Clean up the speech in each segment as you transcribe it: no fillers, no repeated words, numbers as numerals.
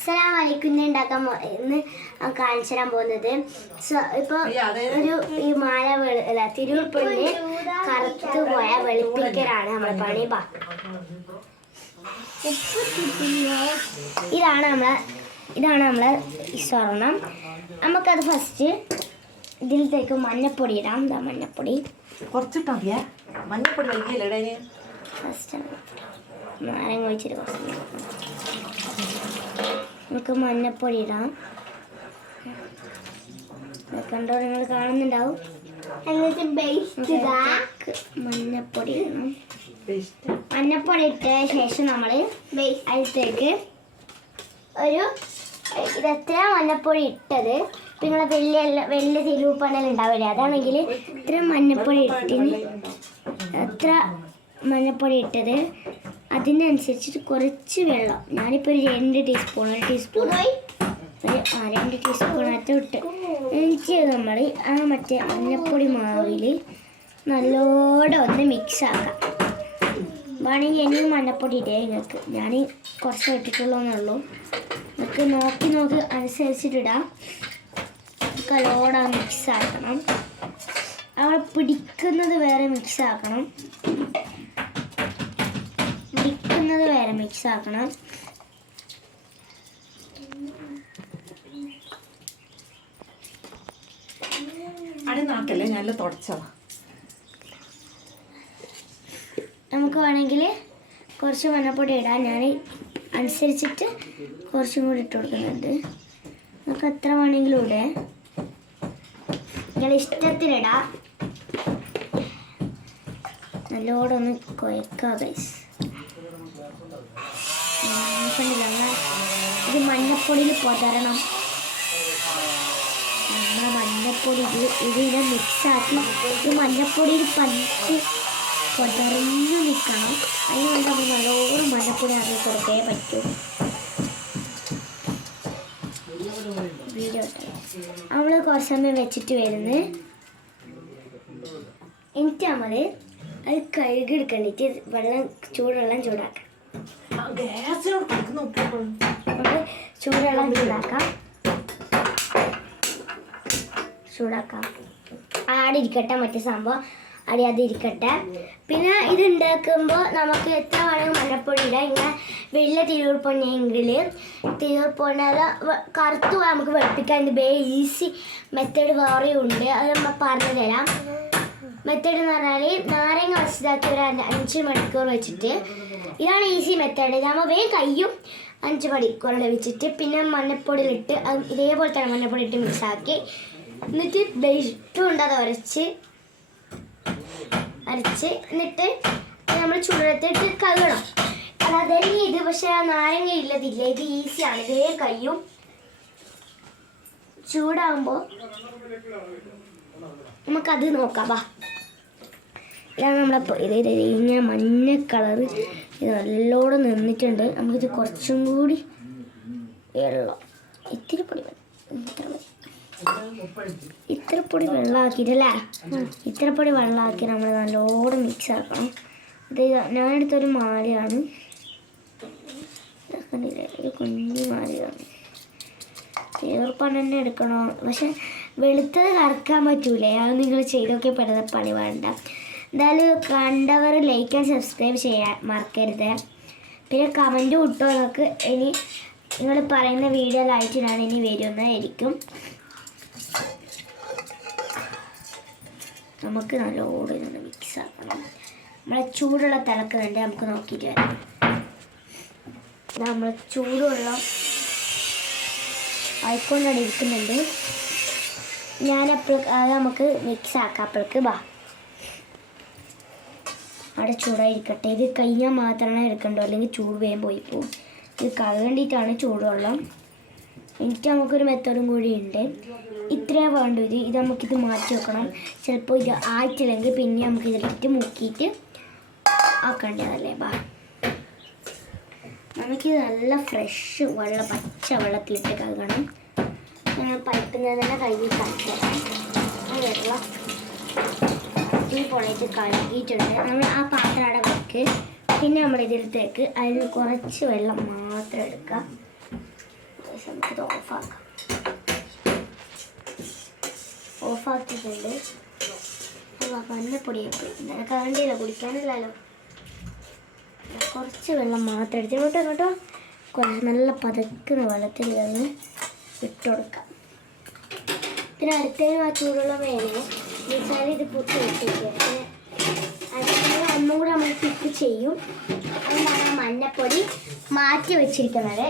അസ്സലാമലൈക്കും. ഇന്ന് കാണിച്ചു തരാൻ പോകുന്നത് ഇപ്പൊ ഈ മാല തിരുവുൾപ്പെണ്ണ് കറുത്തു പോയ വെളുപ്പിക്കലാണ് നമ്മുടെ പണി. ഇതാണ് നമ്മളെ സ്വർണം. നമുക്കത് ഫസ്റ്റ് ഇതിലത്തേക്ക് മഞ്ഞപ്പൊടി ഇടാം. മഞ്ഞപ്പൊടി കുറച്ചിട്ടാ മഞ്ഞപ്പൊടി ഫസ്റ്റ് നാരങ്ങ ഒഴിച്ചിട്ട് കുറച്ച് നമുക്ക് മഞ്ഞപ്പൊടി ഇടാം. കണ്ടോ, നിങ്ങൾ കാണുന്നുണ്ടാവും. എന്നിട്ട് മഞ്ഞപ്പൊടി ഇടണം. മഞ്ഞപ്പൊടി ഇട്ട ശേഷം നമ്മൾ അതിലേക്ക് ഇതെത്ര മഞ്ഞപ്പൊടി ഇട്ടത് നിങ്ങൾ വലിയ തിരുവുപ്പണൽ ഉണ്ടാവില്ലേ, അതാണെങ്കിൽ ഇത്ര മഞ്ഞപ്പൊടി ഇട്ടിന് എത്ര മഞ്ഞപ്പൊടി ഇട്ടത് അതിനനുസരിച്ചിട്ട് കുറച്ച് വെള്ളം. ഞാനിപ്പോൾ ഒരു 2 ടീസ്പൂൺ 2 ടീസ്പൂണകത്ത് ഇട്ട് എനിക്ക് നമ്മൾ ആ മറ്റേ മഞ്ഞപ്പൊടി മാവിൽ നല്ലോണം ഒന്ന് മിക്സ് ആക്കാം. വേണമെങ്കിൽ ഇനിയും മഞ്ഞപ്പൊടി ഇട്ടേ നിങ്ങൾക്ക്, ഞാൻ കുറച്ച് ഇട്ടിട്ടുള്ളൂന്നുള്ളൂ. നിങ്ങൾക്ക് നോക്കി അനുസരിച്ചിട്ടിടാം. നല്ലോണം മിക്സ് ആക്കണം. അവിടെ പിടിക്കുന്നത് വേറെ മിക്സ് ആക്കണം. നമുക്ക് വേണമെങ്കിൽ കുറച്ച് മഞ്ഞപ്പൊടി ഇടാം. ഞാൻ അനുസരിച്ചിട്ട് കുറച്ചും കൂടി ഇട്ട് കൊടുക്കുന്നുണ്ട്. നമുക്ക് എത്ര വേണമെങ്കിലും ഇടേ, നിങ്ങൾ ഇഷ്ടത്തിനിടാം. നല്ലോണം ഒന്ന് കുഴക്കുക ഗൈസ്. ഇത് മഞ്ഞപ്പൊടിയിൽ പൊതരണം. നമ്മളെ മഞ്ഞപ്പൊടി ഇതിനെ മിക്സാക്കി ഈ മഞ്ഞപ്പൊടിയിൽ പഞ്ച് പൊതറിഞ്ഞു നിൽക്കണം. അതിനുവേണ്ടി നമ്മൾ നല്ലോണം മഞ്ഞപ്പൊടി അതിൽ കൊടുക്കേ പറ്റും. വീഡിയോ നമ്മൾ കുറച്ച് സമയം വെച്ചിട്ട് വരുന്നത്. എന്നിട്ട് നമ്മൾ അത് കഴുകിയെടുക്കണ്ടിട്ട് ചൂടുവെള്ളം ചൂടാക്കാം. ചൂടാക്കാം. ആടെ ഇരിക്കട്ടെ, മറ്റേ സംഭവം അത് ഇരിക്കട്ടെ. പിന്നെ ഇത് ഉണ്ടാക്കുമ്പോൾ നമുക്ക് എത്ര വേണമെങ്കിൽ മഞ്ഞപ്പൊടി ഇടാം. ഇങ്ങനെ വലിയ തിരുവുൾപ്പൊണ്ണെങ്കിൽ കറുത്തു പോയാൽ നമുക്ക് വെളുപ്പിക്കാൻ ഇത് ഈസി മെത്തേഡ് വേറെയും ഉണ്ട്. അത് നമ്മൾ പറഞ്ഞു തരാം. മെത്തേഡ് എന്ന് പറഞ്ഞാൽ നാരങ്ങ വച്ചതാക്കി ഒരു 5 മണിക്കൂർ വെച്ചിട്ട്, ഇതാണ് ഈസി മെത്തേഡ്. നമ്മൾ വേഗം കയ്യും 5 മണിക്കൂറിൽ വെച്ചിട്ട് പിന്നെ മഞ്ഞപ്പൊടിയിലിട്ട് ഇതേപോലെ തന്നെ മഞ്ഞപ്പൊടി ഇട്ട് മിക്സാക്കി എന്നിട്ട് ബെൽറ്റും ഉണ്ട് അത് അരച്ച് എന്നിട്ട് നമ്മൾ ചൂടത്തിട്ട് കഴുകണം. അതായത് ഇത് പക്ഷേ നാരങ്ങ ഇല്ലതില്ല, ഇത് ഈസിയാണ്. വേഗം കയ്യും ചൂടാകുമ്പോൾ നമുക്കത് നോക്കാം. ഇതാണ് നമ്മളെ ഇങ്ങനെ മഞ്ഞ കളറ് ഇത് നല്ലോണം നിന്നിട്ടുണ്ട്. നമുക്കിത് കുറച്ചും കൂടി വെള്ളം ഇത്തിരി പൊടി വെള്ളമാക്കിയിട്ടല്ലേ, ഇത്ര പൊടി വെള്ളമാക്കി നമ്മൾ നല്ലോണം മിക്സ് ആക്കണം. ഇത് ഞാനെടുത്തൊരു മാലയാണ്, ഒരു കുഞ്ഞു മാലയാണ്. തീർപ്പാണ് തന്നെ എടുക്കണോ, പക്ഷെ വെളുത്തത് കറക്കാൻ പറ്റൂലേ. അത് നിങ്ങൾ ചെയ്തൊക്കെ പെടുന്ന പണി വേണ്ട. എന്തായാലും കണ്ടവർ ലൈക്ക് ആൻഡ് സബ്സ്ക്രൈബ് ചെയ്യാൻ മറക്കരുത്. പിന്നെ കമൻറ്റ് കിട്ടുമോ നിങ്ങൾക്ക്. ഇനി നിങ്ങൾ പറയുന്ന വീഡിയോ ലൈറ്റിനാണ് ഇനി വരുന്നതായിരിക്കും. നമുക്ക് നല്ലോണം മിക്സ് ആക്കണം. നമ്മളെ ചൂടുള്ള തിളക്കുന്നുണ്ട്, നമുക്ക് നോക്കിയിട്ട് വരാം. നമ്മൾ ചൂടുവെള്ളം ആയിക്കൊണ്ടാണ് ഇരിക്കുന്നുണ്ട്. അത് നമുക്ക് മിക്സ് ആക്കാം. അപ്പോഴേക്ക് അവിടെ ചൂടായിരിക്കട്ടെ. ഇത് കഴിഞ്ഞാൽ മാത്രമേ എടുക്കണ്ടോ, അല്ലെങ്കിൽ ചൂട് വേഗം പോയി പോകും. ഇത് കഴുകേണ്ടിയിട്ടാണ് ചൂടുവെള്ളം. എന്നിട്ട് നമുക്കൊരു മെത്തേഡും കൂടി ഉണ്ട്. ഇത്രേ വേണ്ടു. ഇത് നമുക്കിത് മാറ്റി വെക്കണം. ചിലപ്പോൾ ഇത് ആയിട്ടില്ലെങ്കിൽ പിന്നെ നമുക്ക് ഇതിലിട്ട് മുക്കിയിട്ട് ആക്കേണ്ടതല്ലേ. നമുക്കിത് നല്ല ഫ്രഷ് വെള്ളം, പച്ച വെള്ളത്തിലിട്ട് കഴുകണം. പൈപ്പിൽ നിന്ന് തന്നെ കഴുകി കളിക്കണം. വെള്ളം ഈ പൊളയിട്ട് കഴുകിയിട്ടുണ്ട്. നമ്മൾ ആ പാത്രം അവിടെ വെക്ക്. പിന്നെ നമ്മൾ ഇതിലത്തേക്ക് അതിൽ കുറച്ച് വെള്ളം മാത്രം എടുക്കാം. ഇത് ഓഫാക്കിയിട്ടുണ്ട്. മഞ്ഞപ്പൊടിയൊക്കെ നിനക്ക് വേണ്ടിയില്ല, കുടിക്കാനില്ലല്ലോ. കുറച്ച് വെള്ളം മാത്രം എടുത്ത് കേട്ടോ കുറച്ച് നല്ല പതക്കുന്ന വെള്ളത്തിൽ ഇതൊന്ന് ഇട്ട് കൊടുക്കാം. പിന്നെ അടുത്തതിന് ആ ചൂടുള്ള വേണം എന്നുവെച്ചാൽ ഇത് പുട്ട് വെച്ചിരിക്കുക. പിന്നെ അടുത്തത് ഒന്നും കൂടെ നമ്മൾ കുക്ക് ചെയ്യും. അതുകൊണ്ടാണ് മഞ്ഞപ്പൊടി മാറ്റി വെച്ചിരിക്കുന്നത്.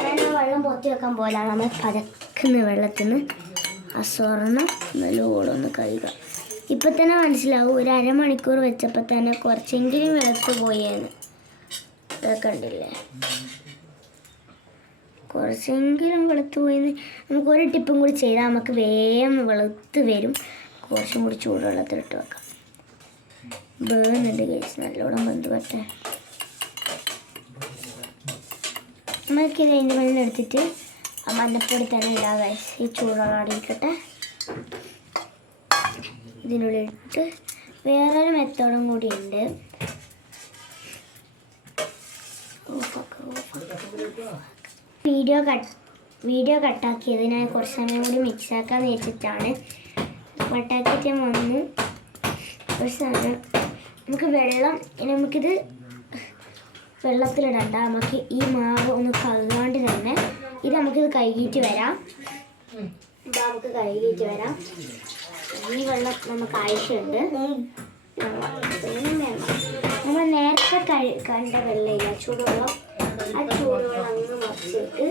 ഞാൻ ആ വെള്ളം പൊത്തി വെക്കാൻ പോലാണ് നമ്മൾ പതക്കുന്ന വെള്ളത്തിൽ നിന്ന് ആ സ്വർണ്ണം നല്ലോണം ഒന്ന് കഴുകുക. ഇപ്പം തന്നെ മനസ്സിലാവും, ഒരു അരമണിക്കൂർ വെച്ചപ്പോൾ തന്നെ കുറച്ചെങ്കിലും വെളുത്ത് പോയേന്ന്. ഇതൊക്കെ കണ്ടില്ലേ, കുറച്ചെങ്കിലും വെളുത്ത് പോയെന്ന്. നമുക്കൊരു ടിപ്പും കൂടി ചെയ്താൽ നമുക്ക് വേഗം വെളുത്ത് വരും. കുറച്ചും കൂടി ചൂടുവെള്ളത്തിലിട്ട് വെക്കാം. വേകുന്നുണ്ട് ഗൈസ്, നല്ലോണം വെന്ത് പറ്റേ. നമുക്കിത് അതിൻ്റെ വെള്ളം എടുത്തിട്ട് ആ മഞ്ഞപ്പൊടി തന്നെ ഇടാം ഗൈസ്. ഈ ചൂടുവെള്ളം അടിയിക്കട്ടെ. ഇതിനുള്ളിൽ ഇട്ട് വേറൊരു മെത്തേഡും കൂടി ഉണ്ട്. വീഡിയോ കട്ടാക്കിയതിനായി കുറച്ച് സമയം കൂടി മിക്സാക്കാന്ന് വെച്ചിട്ടാണ്. കട്ടാക്കിയിട്ട് വന്ന് ഒരു സാധനം നമുക്ക് വെള്ളം, നമുക്കിത് വെള്ളത്തിലിടണ്ട. നമുക്ക് ഈ മാവ് ഒന്ന് കഴുകാണ്ട് തന്നെ ഇത് നമുക്കിത് കഴുകിയിട്ട് വരാം. നമുക്ക് കഴുകിയിട്ട് വരാം. ഈ വെള്ളം നമുക്ക് ആവശ്യമുണ്ട്. നമ്മൾ നേരത്തെ കണ്ട വെള്ളമില്ല, ചൂടുവെള്ളം. ആ ചൂടുവെള്ളം അങ്ങ് മറിച്ചിട്ട്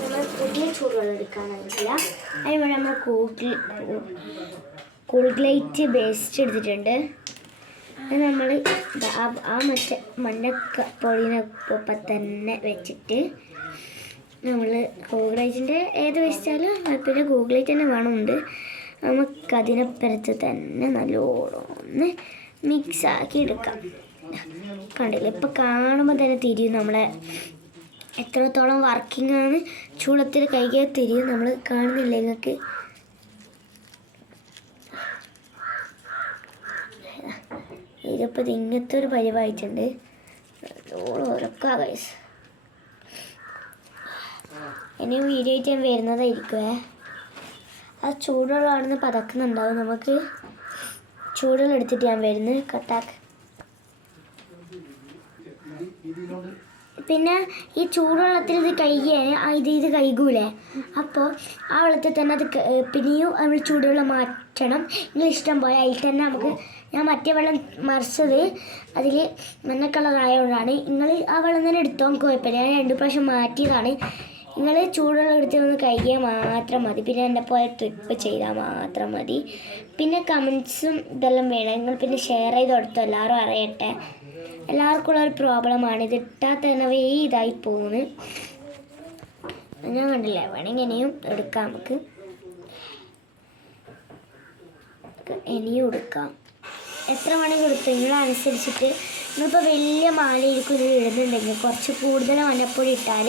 നമ്മൾ പുതിയ ചൂടുവെള്ളം എടുക്കാനായിട്ടില്ല. അതിനുവേണ്ടി നമ്മൾ കൂൾഗ്ലൈറ്റ് പേസ്റ്റ് എടുത്തിട്ടുണ്ട്. അത് നമ്മൾ ആ മറ്റേ മഞ്ഞപ്പൊടിനൊപ്പം തന്നെ വെച്ചിട്ട് നമ്മൾ കൂൾഗ്ലൈറ്റിൻ്റെ ഏത് വെച്ചാലും കുഴപ്പമില്ല, കൂൾഗ്ലൈറ്റ് തന്നെ വേണമുണ്ട്. നമുക്കതിനപ്പുറത്ത് തന്നെ നല്ലോണം ഒന്ന് മിക്സാക്കി എടുക്കാം. കണ്ടില്ല, ഇപ്പം കാണുമ്പോൾ തന്നെ തിരിയും നമ്മളെ എത്രത്തോളം വർക്കിംഗ് ആണ്. ചൂടത്തിൽ കൈകാൻ തിരിയും. നമ്മൾ കാണുന്നില്ല നിങ്ങൾക്ക്. ഇതിപ്പോൾ ഇങ്ങനത്തെ ഒരു പരിവായിട്ടുണ്ട്. നല്ലോണം ഉറക്കുക ഗൈസ്. ഇനി വീഡിയോ ആയിട്ട് ഞാൻ വരുന്നതായിരിക്കുമേ. ആ ചൂടുവെള്ളമാണെന്ന് പതക്കുന്നുണ്ടാവും. നമുക്ക് ചൂടുവെള്ളം എടുത്തിട്ട് ഞാൻ വരുന്നത് കട്ടാക്ക്. പിന്നെ ഈ ചൂടുവെള്ളത്തിൽ ഇത് കഴുകിയാൽ ഇത് കഴുകൂലേ, അപ്പോൾ ആ വെള്ളത്തിൽ തന്നെ അത് പിന്നെയും നമ്മൾ ചൂടുവെള്ളം മാറ്റണം. നിങ്ങൾ ഇഷ്ടം പോലെ അതിൽ തന്നെ നമുക്ക്, ഞാൻ മറ്റേ വെള്ളം മറിച്ചത് അതിൽ മഞ്ഞ കളറായതുകൊണ്ടാണ്. നിങ്ങൾ ആ വെള്ളം തന്നെ എടുത്തോ, കുഴപ്പമില്ല. ഞാൻ 2 പ്രാവശ്യം മാറ്റിയതാണ്. നിങ്ങൾ ചൂടുവെള്ളം എടുത്ത് ഒന്ന് കഴുകിയാൽ മാത്രം മതി. പിന്നെ എൻ്റെ പോലെ ട്രിപ്പ് ചെയ്താൽ മാത്രം മതി. പിന്നെ കമൻസും ഇതെല്ലാം വേണം. നിങ്ങൾ പിന്നെ ഷെയർ ചെയ്ത് കൊടുത്തോ, എല്ലാവരും അറിയട്ടെ. എല്ലാവർക്കും ഉള്ളൊരു പ്രോബ്ലമാണ്, ഇത് ഇട്ടാൽ തന്നെ ഇതായി പോകുന്നു. ഞാൻ കണ്ടില്ല, വേണമെങ്കിൽ ഇനിയും എടുക്കാം. നമുക്ക് ഇനിയും എടുക്കാം. എത്ര വേണമെങ്കിൽ എടുത്തു നിങ്ങളനുസരിച്ചിട്ട്. നിങ്ങളിപ്പോൾ വലിയ മാലയിരിക്കും ഇത് ഇടുന്നുണ്ടെങ്കിൽ കുറച്ച് കൂടുതൽ മഞ്ഞപ്പൊടി ഇട്ടാൽ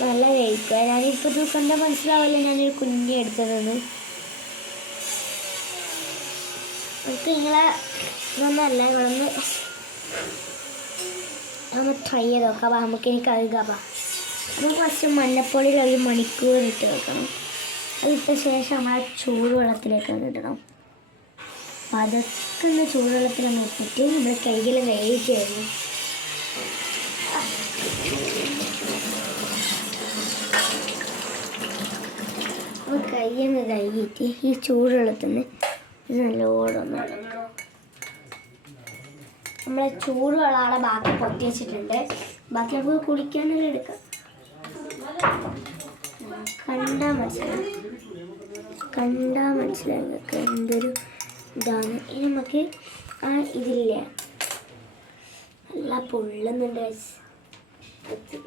നല്ല കഴിക്കുക. ഞാനിപ്പോൾ ഇത് കണ്ടാൽ മനസ്സിലാവില്ല ഞാനൊരു കുഞ്ഞി എടുത്തതെന്ന്. നമുക്ക് നിങ്ങളെ ഇതൊന്നല്ല, നിങ്ങളൊന്ന് ട്രൈ ചെയ്ത് നോക്കാം. നമുക്കിനി കഴുകാം. നമുക്ക് കുറച്ച് മഞ്ഞപ്പൊടിയിൽ 1 മണിക്കൂർ ഇട്ട് വെക്കണം. അതിട്ട ശേഷം നമ്മൾ ആ ചൂടുവെള്ളത്തിലേക്ക് ഇടണം. പതക്കുന്ന ചൂടുവെള്ളത്തിലൊന്ന് ഇട്ടിട്ട് നമ്മൾ കൈകൾ വേവിച്ച് കഴിഞ്ഞു. അപ്പോൾ കൈയൊന്ന് കഴുകിയിട്ട് ഈ ചൂടുവെള്ളത്തിൽ നിന്ന് ഇത് നല്ലോണം നമ്മളെ ചൂടുവെള്ളമാണ് ബാക്കി പൊത്തി വെച്ചിട്ടുണ്ട്. ബാക്കി നമുക്ക് കുടിക്കാനുള്ള എടുക്കാം. കണ്ടാൽ മനസ്സിലായി നിങ്ങൾക്ക് എന്തൊരു ഇതാണ്. ഇനി നമുക്ക് ആ ഇതില്ലേ നല്ല പൊള്ളുന്നുണ്ട്.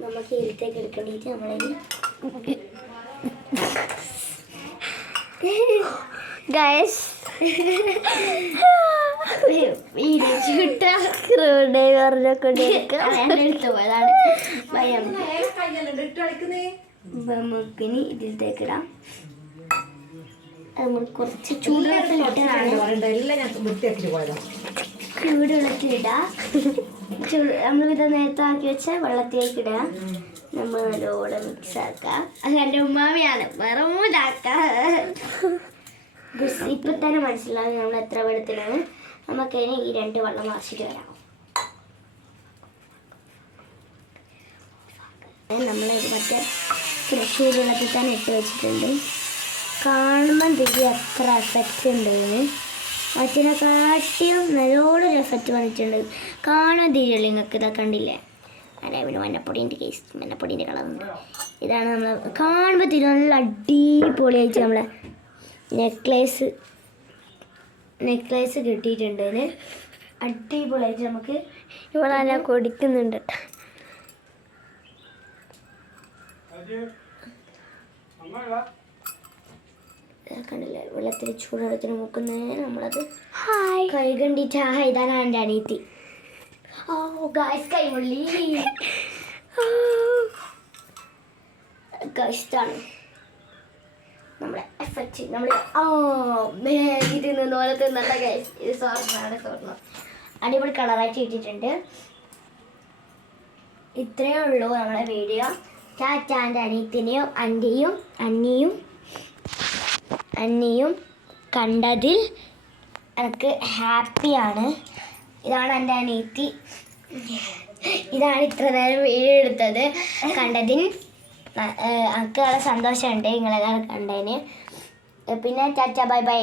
നമുക്ക് ഇരുത്തേക്ക് എടുക്കേണ്ടിയിട്ട് നമ്മളതിന് ഗൈസ് പോയതാണ്. നമുക്കിനി ഇതിലത്തേക്ക് ഇടാം. നമ്മൾ കുറച്ച് ചൂടുവെള്ളത്തിലിട്ടാണ്. ചൂടുവെള്ളത്തിലിടാം. നമ്മളിത് നേരത്തെ ആക്കി വെച്ച വെള്ളത്തിലേക്ക് ഇടാം. നമ്മൾ നല്ലോണം മിക്സ് ആക്കാം. അത് എൻ്റെ ഉമ്മാമിയാണ്, വേറെ ഇതാക്കാം. ഇപ്പം തന്നെ മനസ്സിലാവും നമ്മൾ എത്ര വെള്ളത്തിലാണ്. നമുക്കതിന് ഈ 2 വെള്ളം മറിച്ചിട്ട് വരാം. നമ്മൾ മറ്റേ ചൂടുവെള്ളത്തിൽ തന്നെ ഇട്ട് വെച്ചിട്ടുണ്ട്. കാണുമ്പം തിരി എത്ര എഫക്റ്റ് ഉണ്ടെന്ന്. മറ്റേനെക്കാട്ടിയും നല്ലോണം എഫക്റ്റ് വന്നിട്ടുണ്ട്. കാണാൻ തിരിയുള്ളൂ. നിങ്ങൾക്ക് ഇതൊക്കെ കണ്ടില്ലേ? അല്ലെ പിന്നെ മഞ്ഞപ്പൊടീൻ്റെ കേസ്, മഞ്ഞപ്പൊടീൻ്റെ കളറുണ്ട്. ഇതാണ് നമ്മൾ കാണുമ്പോൾ തിരി നല്ല അടിപൊളിയായിട്ട് നമ്മളെ നെക്ലേസ് കിട്ടിയിട്ടുണ്ട്. അടിപൊളിയായിട്ട് നമുക്ക് ഇവിടെ നല്ല കൊടുക്കുന്നുണ്ട്. കണ്ടില്ലേ? വെള്ളത്തിൽ ചൂടുവെള്ളത്തിന് മുക്കുന്നതിന് നമ്മളത് കൈ കണ്ടിട്ട് ഇതാണ് എൻ്റെ അനിയത്തി. ഓ ഗായ്സ്, കൈമുള്ളി ഇതാണ് നമ്മുടെ എഫക്റ്റ്. നമ്മൾ ഇത് നിന്ന് പോലെ തിന്നണ്ട ഗൈസ്. ഇത് സ്വർണ്ണം അടിപൊളി കളറായിട്ട് ഇട്ടിട്ടുണ്ട്. ഇത്രയേ ഉള്ളൂ നമ്മുടെ വീഡിയോ. ടാറ്റ. എൻ്റെ അനിയത്തിനെയും അന്നിയും കണ്ടതിൽ എനിക്ക് ഹാപ്പിയാണ്. ഇതാണ് എൻ്റെ അനിയത്തി. ഇതാണ് ഇത്ര നേരം വീഡിയോ എടുത്തത്. കണ്ടതിന് എനിക്ക് വളരെ സന്തോഷമുണ്ട് നിങ്ങളെല്ലാവരും കണ്ടതിന്. പിന്നെ ടാറ്റ, ബൈ ബൈ.